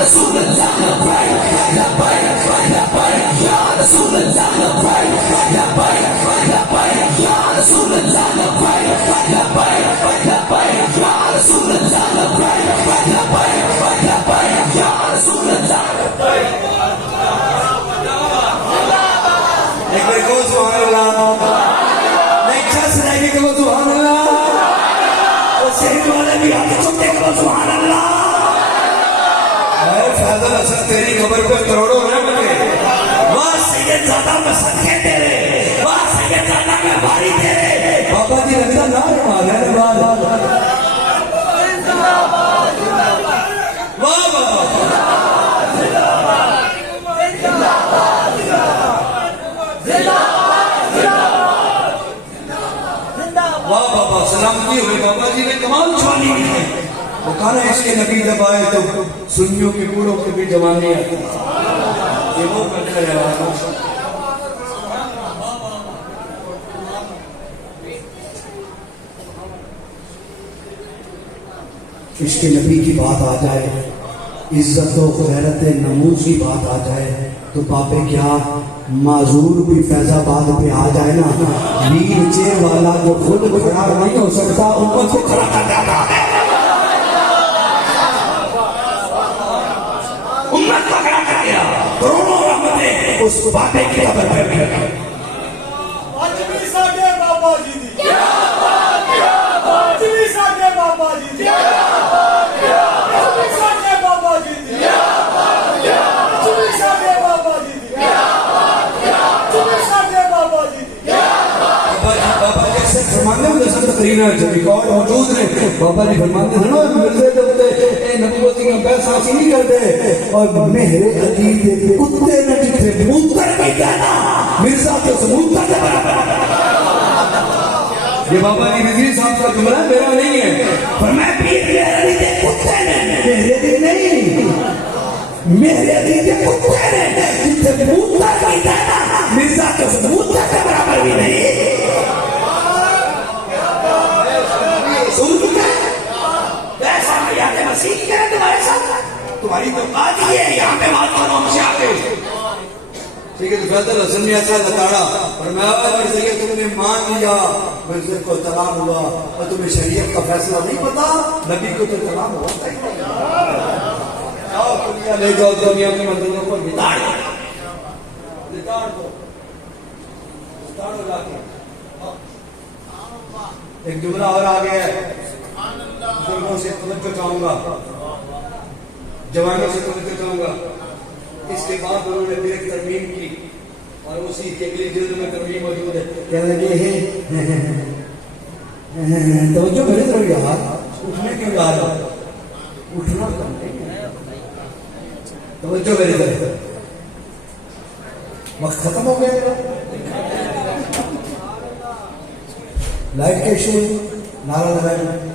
رسول اللہ لبیک لبیک لبیک یا رسول اللہ لبیک لبیک لبیک یا رسول اللہ لبیک لبیک لبیک یا رسول اللہ لبیک لبیک لبیک یا رسول اللہ لبیک. ایک بار کو سبحان اللہ نہیں چس رہے کہ وہ سبحان اللہ اور شہید والے بھی ہاتھ چکتے کہ وہ سبحان اللہ. فیضل حسن تیری خبر پہ کروڑوں رحمتیں. واہ سید زادہ میں صدقے تیرے واہ سید زادہ میں باری تیرے. بابا جی لگتا نام مالا ہے واہ واہ بابا سلامتی ہوئی. بابا جی نے کمال چھوڑی ہے. وہ کہا نا اس کے نبی جب آئے تو سنیوں کے بوڑھوں کے بھی جوانی آتی. یہ وہ کرتا ہے اس کے نبی کی بات آ جائے, عزت و غیرت نموز کی بات آ جائے تو باپے کیا معذور بھی فیض آباد پہ آ جائے نا. ویر چیر والا جو خود کھڑا نہیں ہو سکتا امت کو کھڑا کر جاتا ہے. امت کو کھڑا کر دیا. کروڑوں رحمتیں اس باپے کی قبر پہ بھی. اج بھی ساڈے بابا جی دی کیا بات کیا بات. اج بھی ساڈے بابا جی دی کیا بات کیا بات. اج بھی ساڈے بابا جی دی کیا بات کیا بات. اج بھی ساڈے بابا جی دی کیا بات کیا بات. اج بھی ساڈے بابا جی دی کیا بات. بابا جی سے فرمانے ہیں جیسے تقریر ہے جو ریکارڈ موجود ہے. بابا جی فرماتے ہیں نا مرزے دے اے نبوتی کا پیسہ حاصل نہیں کرتے اور میرے عزیز دے کتے نے جتھے موتر پہ کہنا مرزا کے سموتر کے برابر. یہ بابا جی نذیر صاحب کا جملہ میرا نہیں ہے. پر میں پیر میرے عزیز دے کتے نے میرے عزیز نہیں میرے عزیز دے کتے نے جتھے موتر پہ کہنا مرزا کے سموتر کے برابر بھی نہیں. سن چکے ایسا میاد مسیح کی کرے تمہارے ساتھ تمہاری تو بات ہی ہے یہاں پہ بات کرو ہم سے آتے. ٹھیک ہے تو فیضل حسن نے ایسا لتاڑا اور میں آواز کہ تم نے مان لیا مرزے کو طلاق ہوا اور تمہیں شریعت کا فیصلہ نہیں پتا. نبی کو تو طلاق ہوا تھا. جاؤ دنیا لے جاؤ دنیا کی مندروں کو لتاڑ لتاڑ دو لتاڑ ہو جا کے. ایک جملہ اور آ گیا ہے. بزرگوں سے توجہ چاہوں گا جوانوں سے توجہ چاہوں گا. اس کے بعد انہوں نے پھر ایک ترمیم کی اور اسی کے اگلی جلد میں ترمیم موجود ہے. کہنے لگے توجہ میرے طرف یار اٹھنے کیوں جا رہا اٹھنا کم نہیں ہے. توجہ میرے طرف. وقت ختم ہو گیا. لائٹ کے ایشو نعرہ لگائیں.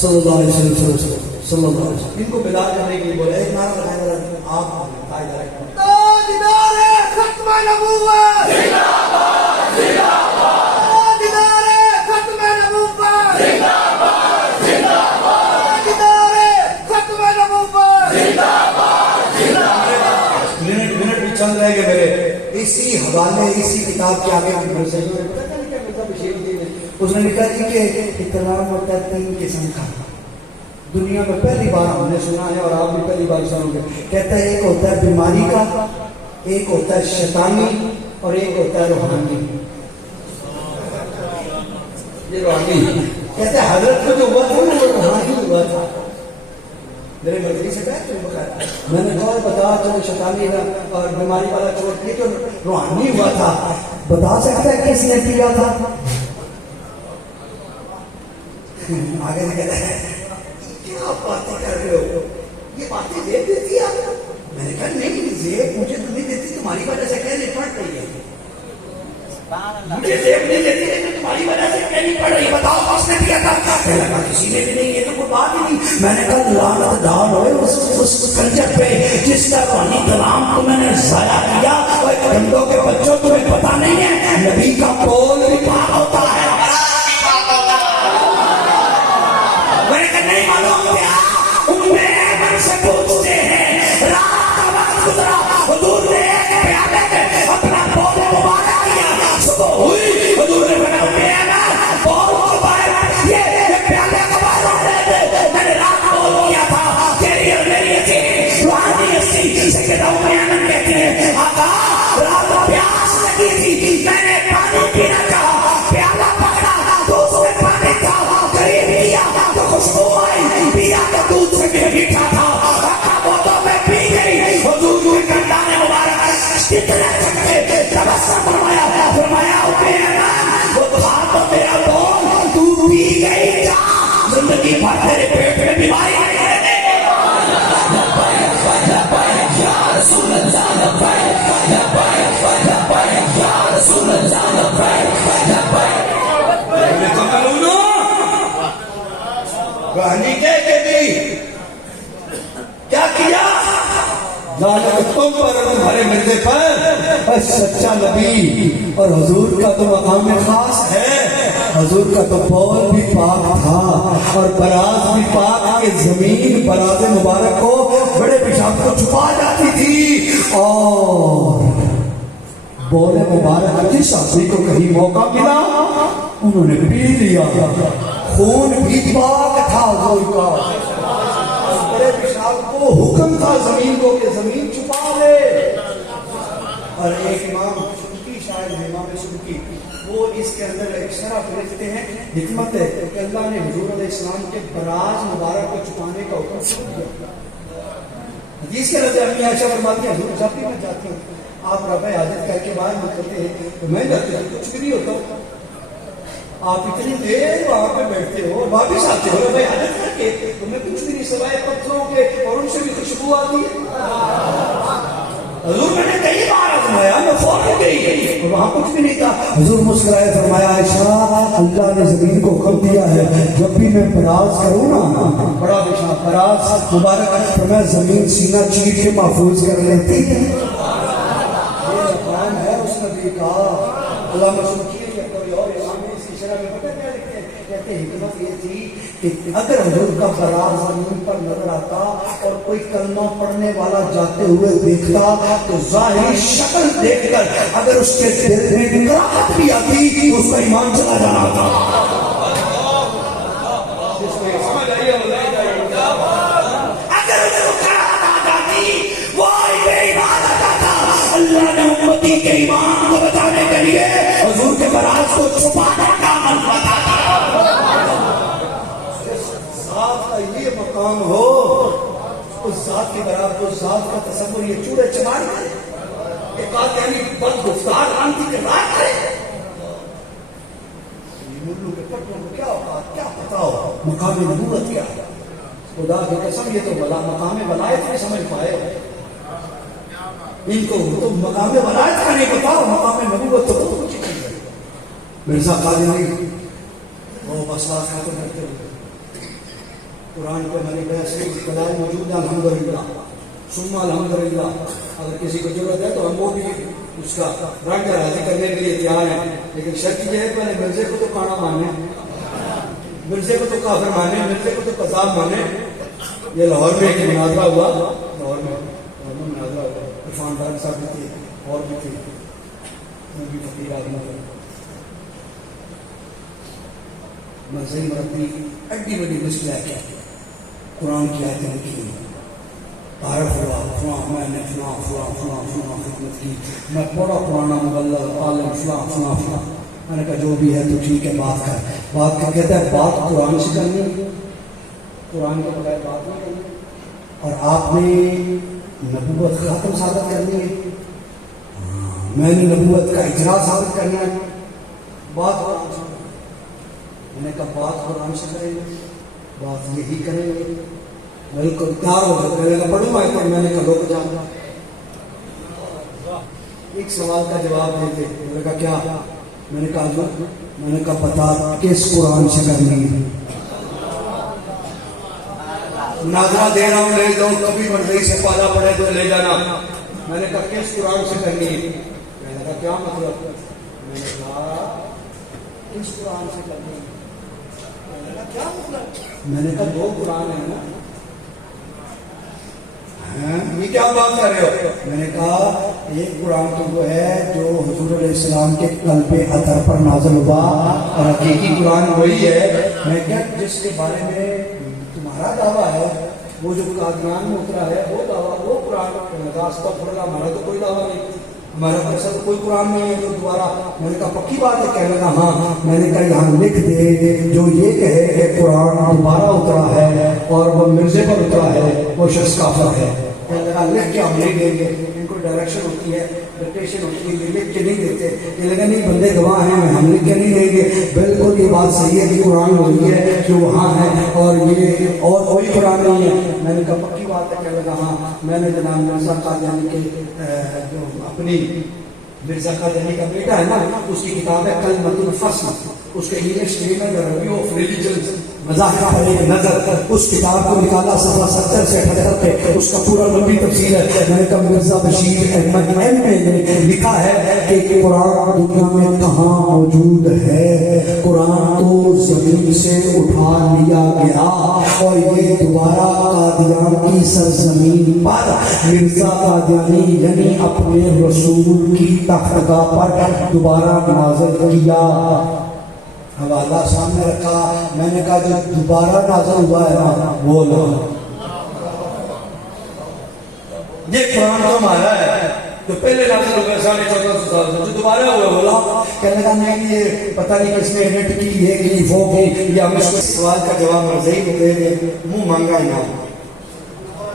صلی اللہ علیہ وسلم صلی اللہ علیہ وسلم. ان کو بیدار کرنے کے لیے بولے ایک نعرہ لگائیں. آپ تاجدار ختم نبوت زندہ باد زندہ باد. تاجدار ختم نبوت زندہ باد زندہ باد. تاجدار ختم نبوت زندہ باد زندہ باد. منٹ بھی چل رہے گے میرے. اسی حوالے اسی کتاب کے آگے اس نے لکھا جی کہ اطلاع ہوتا ہے 3 قسم کا. دنیا میں پہلی بار ہم نے سنا ہے اور آپ بھی پہلی بار سنو گے. کہتا ہے ایک ہوتا ہے بیماری کا, ایک ہوتا ہے شیطانی اور ایک ہوتا ہے روحانی. یہ روحانی کہتے ہیں حضرت کو جو ہوا تھا وہ روحانی ہوا تھا. میرے مدری سے میں نے کہا بتا چلو شیطانی اور بیماری والا چھوڑ کے جو روحانی ہوا تھا بتا سکتا ہے کس نے پیا تھا؟ آگے سے کہتا ہے کیا باتیں کر رہے ہو, یہ باتیں دیکھ دیتی ہے. میں نے کہا نہیں زیب مجھے تو نہیں دیتی, تمہاری وجہ سے کہنے پڑ رہی ہے. مجھے زیب نہیں دیتی لیکن تمہاری وجہ سے کہنی پڑ رہی ہے. بتاؤ کس نے کیا تھا؟ کہنے لگا کسی نے بھی نہیں, یہ تو کوئی بات ہی نہیں. میں نے کہا لعنت ڈال ہوئے اس کنجر پہ جس کا روحانی کلام کو میں نے ضائع کیا. اور گنڈوں کے بچوں تمہیں پتا نہیں ہے نبی کا قول بھی پاک ہوتا ہے، میں نے کہا نہیں معلوم کیا؟ امّے ایمن سے پوچھتے ہیں رات کا وقت گزرا، حضور نے ایک پیالے میں اپنا قول مبارک کیا، صبح ہوئی حضور نے فرمایا امّے ایمن قول کو باہر یہ پیالے کو باہر ہونے دے، میں نے رات قول کیا تھا تیری اور میری عزیز روحانی ہستی سیدہ امّے ایمن کہتی ہے آقا رات کو پیاس لگی تھی، میں نے پانی پینا چاہا، پیالہ پکڑا تو اس میں پانی تھا، قریب لیا تو خوشبو آئی، پیا تو دودھ سے بھی میٹھا تھا، آقا وہ تو میں پی گئی، حضور کے گردان مبارک کتنے چکے تبسم فرمایا، فرمایا امّے ایمن وہ تھا تو میرا بول، تو پی گئی جا، زندگی بھر تیرے پیٹ میں بیماری آئی ہے۔ کہانی کیا کیا لعنت تم پر اور تمہارے مرزے پر، سچا نبی اور حضور کا تو مقام خاص ہے، حضور کا تو قول بھی پاک تھا اور براز بھی پاک کہ زمین براز مبارک کو بڑے پیشاب کو چھپا جاتی تھی، اور بول مبارک جس آدمی کو کہیں موقع ملا انہوں نے پی لیا، خون بھی پاک تھا حضور کا، بڑے پیشاب کو حکم تھا زمین کو کہ زمین چھپا لے۔ اور ایک امام سبکی شاعر ہے امام سبکی، وہ اس کے اندر ایک شرح لکھتے ہیں، حکمت ہے کہ اللہ نے حضور علیہ السلام کے براز مبارک کو چھپانے کا حکم دیا۔ حدیث کے رضی امی عائشہ فرماتی ہیں حضور جب بھی میں جاتی ہوں آپ رفع حاجت کر کے باہر نکلتے ہیں تو میں جاتی ہوں کچھ بھی نہیں ہوتا، آپ اتنی دیر وہاں پہ بیٹھتے ہو واپس آتے ہو رفع حاجت کر کے، تمہیں کچھ بھی نہیں سوائے پتھروں کے اور ان سے بھی خوشبو آتی ہے۔ حضور میں نے کئی بار آزمایا، میں فوراً گئی اور وہاں کچھ بھی نہیں تھا، حضور مسکرائے فرمایا عائشہ اللہ نے زمین کو حکم دیا ہے جب بھی میں براز کروں نا، بڑا پیشاب براز مبارک، فرمایا زمین سینہ چیر کے محفوظ کر لیتی ہے۔ یہ مقام ہے اس نبی کا۔ اللہ مسلم یا کوئی اور امام اس کی شرح میں پتہ کیا لکھتے ہیں، کہتے ہیں حکمت یہ تھی کہ اگر حضور کا براز زمین پر نظر آتا اور کوئی کلمہ پڑھنے والا جاتے ہوئے دیکھتا تو ظاہری شکل دیکھ کر اگر اس کے دل میں کراہت بھی آتی تو اس کا ایمان چلا جانا تھا۔ اگر اس کو کراہت آ جاتی وہ بے ایمان آ جاتا۔ اللہ نے امتی کے ایمان کو بچانے کے لیے حضور کے براز کو چھپانے کا عمل بتاتا۔ ذات کا یہ مقام ہو، اس ذات کے برابر اس ذات کا تصور یہ چوڑے چمار کرے، ایک بات یعنی بد گفتار آنتی کے رات کرے، ملو کے پٹوں کو کیا ہوگا کیا پتا ہو مقام نبوت کیا ہے۔ خدا کی قسم یہ تو مقام ولایت نہیں سمجھ پائے، ان کو تو مقام ولایت کا نہیں پتا، مقام نبوت تو بہت کچھ چیز ہے۔ مرزا قادری وہ بسات ختم کرتے ہوئے قرآن پہ ہماری بحث دلائل موجود ہے، الحمدللہ ثم الحمدللہ، اگر کسی کو ضرورت ہے تو ہم وہ بھی اس کا رنگ راضی کرنے کے لیے تیار ہیں، لیکن شرط یہ ہے پہلے مرزے کو تو کانا مانے، مرزے کو تو کافر مانے، مرزے کو تو قذاب مانے۔ یہ لاہور میں ایک مناظرہ ہوا، لاہور میں مناظرہ ہوا، عرفان ڈار صاحب بھی تھے اور بھی تھے، وہ بھی فقیر آدمی تھے، مرزی مربی ایڈی بڑی مسئلہ کیا قرآن کی آیتیں لکھی، عارف ہوا فلاں میں نے فلاں فلاں فلاں فلاں خدمت کی، میں بڑا پرانا مبلغ عالم فلاں فلاں فلاں، میں نے کہا جو بھی ہے تو ٹھیک ہے بات کر، بات کر کہتا ہے بات قرآن سے کرنی ہے، قرآن کے بغیر بات نہیں کرنی، اور آپ نے نبوت ختم ثابت کرنی ہے، میں نے نبوت کا اجرا ثابت کرنا ہے، بات قرآن سے، میں نے کہا بات قرآن سے کریں گے، بات یہی کریں گے، بالکل تیار ہو جاتا ہے، پڑھوں گا پر میں نے کہا لوگ جانا ایک سوال کا جواب دیتے، میں نے کہا کیا، میں نے کہا جو میں نے کہا بتا کس قرآن سے کرنی ہے، مناظرہ دے رہا ہوں لے جاؤ، کبھی مرضی سے پالا پڑے تو لے جانا، میں نے کہا کس قرآن سے کرنی ہے، میں نے کہا کیا مطلب، میں نے کہا کس قرآن سے کرتے ہیں؟ میں نے کہا کیا مطلب؟ میں نے کہا 2 قرآن ہیں نا. یہ کیا بات کر رہے ہو؟ میں نے کہا ایک قرآن تو وہ ہے جو حضور علیہ السلام کے قلب اطہر پر نازل ہوا اور حقیقی قرآن وہی ہے. میں کیا جس کے بارے میں تمہارا دعویٰ ہے وہ جو قادیان میں اترا ہے وہ دعویٰ وہ قرآن استغفر اللہ، ہمارا تو کوئی دعویٰ نہیں، ہمارا پیسہ تو کوئی قرآن نہیں ہے جو دوبارہ. میں نے کہا پکی بات ہے؟ کہنے لگا ہاں. میں نے کہا یہاں لکھ دے جو یہ کہے کہ قرآن دوبارہ اترا ہے اور وہ مرزے پر اترا ہے وہ شخص کافر ہے. کہنے لگا لکھ کے ہم نہیں دیں گے. ان کو ڈائریکشن ہوتی ہے، ڈکٹیشن ہوتی ہے، یہ لکھ کے نہیں دیتے. کہنے لگا نہیں بندے گواہ ہیں ہم لکھ کے نہیں دیں گے. بالکل یہ بات صحیح ہے کہ قرآن وہی ہے جو وہاں ہے اور یہ اور کوئی قرآن نہیں ہے. میں نے کہا پکی بات ہے؟ کہنے لگا ہاں. میں نے جناب مرزا قادیانی کے جو اپنی مرزا قادیانی کا بیٹا ہے نا اس کی کتاب ہے کلمۃ الفصل، اس کے انگلش نیم ہے ریویو آف ریلیجنز، مذاہب پر ایک نظر. اس کتاب کو نکالا صفحہ 70 سے 78 پہ، اس کا پورا لمبی تفسیر ہے. میں نے کہا مرزا بشیر احمد نے لکھا ہے کہ قرآن دنیا میں کہاں موجود ہے. قرآن کو زمین سے اٹھا لیا گیا اور یہ دوبارہ قادیان کی سرزمین پر مرزا قادیانی یعنی اپنے رسول کی تختگاہ پر دوبارہ نازل کیا. حوالہ سامنے رکھا. میں نے کہا جو دوبارہ نازل ہوا ہے نا وہ لو، یہ قرآن تو ہمارا ہے جو پہلے نازل ہو گیا 1450 سال سے، جو دوبارہ ہوا بولا. کہنے کا نہیں یہ پتہ نہیں کس نے ایڈٹ کی، یہ کی وہ کی. یا ہم اس کو سوال کا جواب مرضی کو دے دیں، منہ مانگا ہی نہ،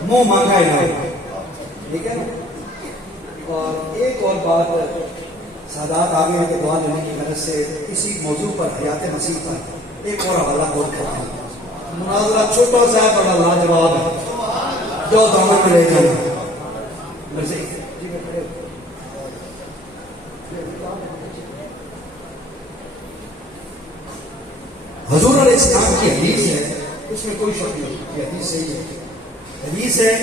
منہ مانگا ہی نہ. ٹھیک ہے نا. اور ایک اور بات، سادات آگے کے دعا لینے کی مدد سے اسی موضوع پر حیات مسیح پر ایک اور حوالہ اور کرتا ہوں. مناظرہ چھوٹا سا ہے بڑا لاجواب ہے، جو دامن میں لے جانا مرضی. حضور علیہ السلام کی حدیث ہے، اس میں کوئی شک نہیں، یہ حدیث صحیح ہے. حدیث ہے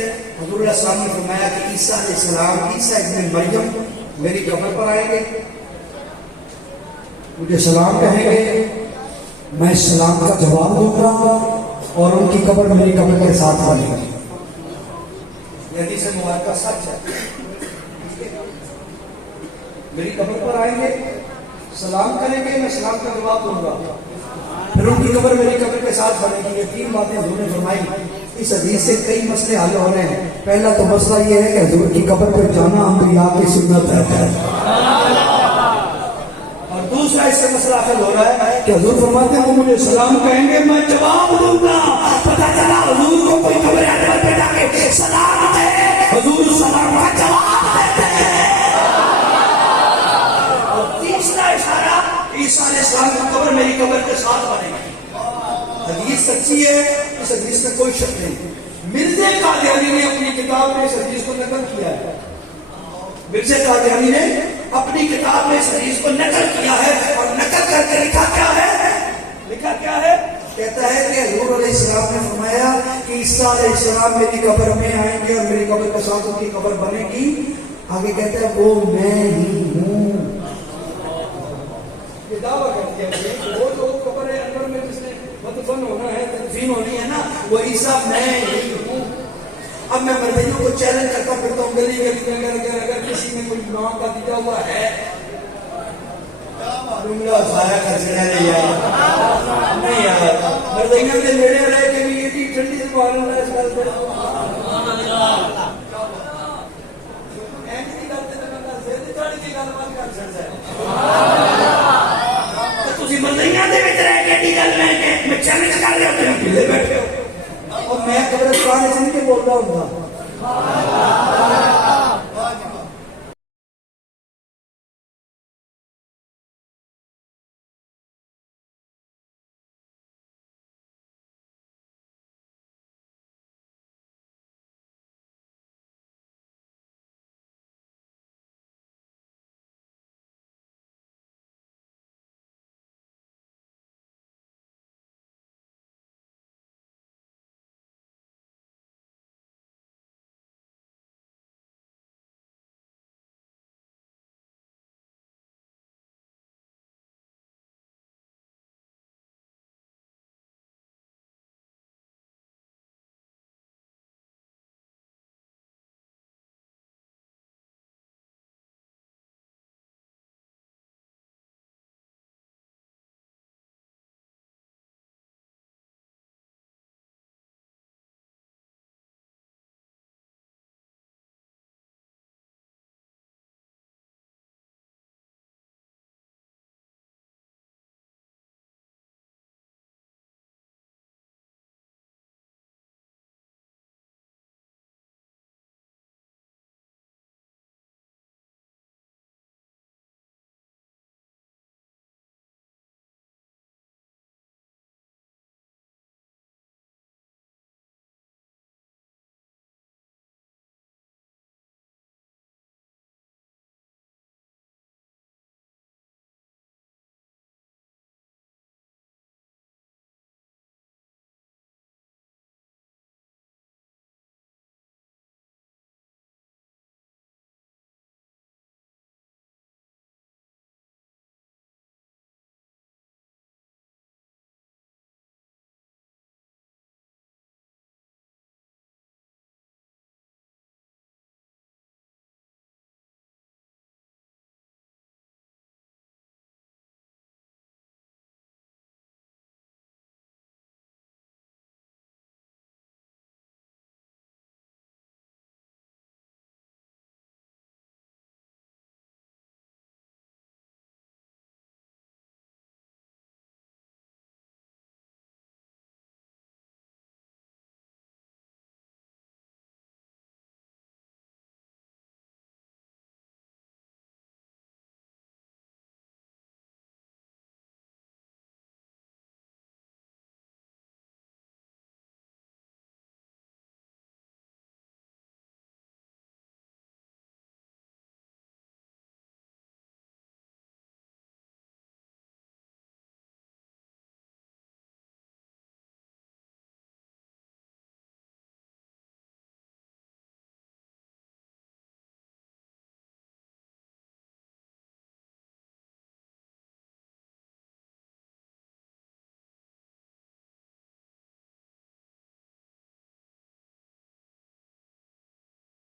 حضور علیہ السلام نے فرمایا کہ عیسیٰ علیہ السلام، عیسیٰ ابن مریم میری قبر پر آئیں گے، مجھے سلام کہیں گے، میں سلام کا جواب دوں گا اور ان کی قبر میری قبر کے ساتھ بنے گی. یہ حدیث مبارکہ سچ ہے. میری قبر پر آئیں گے، سلام کریں گے، میں سلام کا جواب دوں گا، پھر ان کی قبر میری قبر کے ساتھ بنے گی. یہ 3 باتیں حضور نے فرمائی. اس حدیث سے کئی مسئلے حل ہو رہے ہیں. پہلا تو مسئلہ یہ ہے کہ حضور کی قبر پہ جانا انبیاء کی سنت ہے. اور دوسرا اس سے مسئلہ حل ہو رہا ہے کہ حضور فرماتے ہیں وہ مجھے سلام کہیں گے، میں جواب دوں گا. پتہ چلا حضور کو کوئی قبر انور پہ جا کے سلام ہے، حضور سلام کا جواب دیتے ہیں. اور تیسرا اشارہ، عیسیٰ علیہ السلام کی قبر میری قبر کے ساتھ بنے گی. حدیث سچی ہے، اس حدیث میں کوئی شک نہیں. مرزا قادیانی نے اپنی کتاب میں اس حدیث کو نقل کیا ہے. مرزا قادیانی نے اپنی کتاب میں اس حدیث کو نقل کیا ہے اور نقل کر کے لکھا کیا ہے؟ لکھا کیا ہے؟ کہتا ہے کہ حضور علیہ السلام نے فرمایا کہ عیسیٰ علیہ السلام میری قبر میں آئیں گے اور میری قبر کے ساتھ ان کی قبر بنے گی. آگے کہتا ہے وہ میں ہی ہوں. یہ دعویٰ کرتی ہے وہ جو قبر انور میں جس نے مدفن ہونا ہے، تدفین ہونی ہے نا، وہ عیسیٰ میں ہی ہوں. اب میں مردیوں کو چیلنج کرتا پھرتا ہوں گلی گلی میں، اگر کسی میں کوئی نام کا دیا ہوا ہے جملہ سارا خرچہ نہیں یار، نہیں یار مردیوں کے نیڑے رہ کے بھی یہ ٹھنڈی سے معلوم ہے اس بات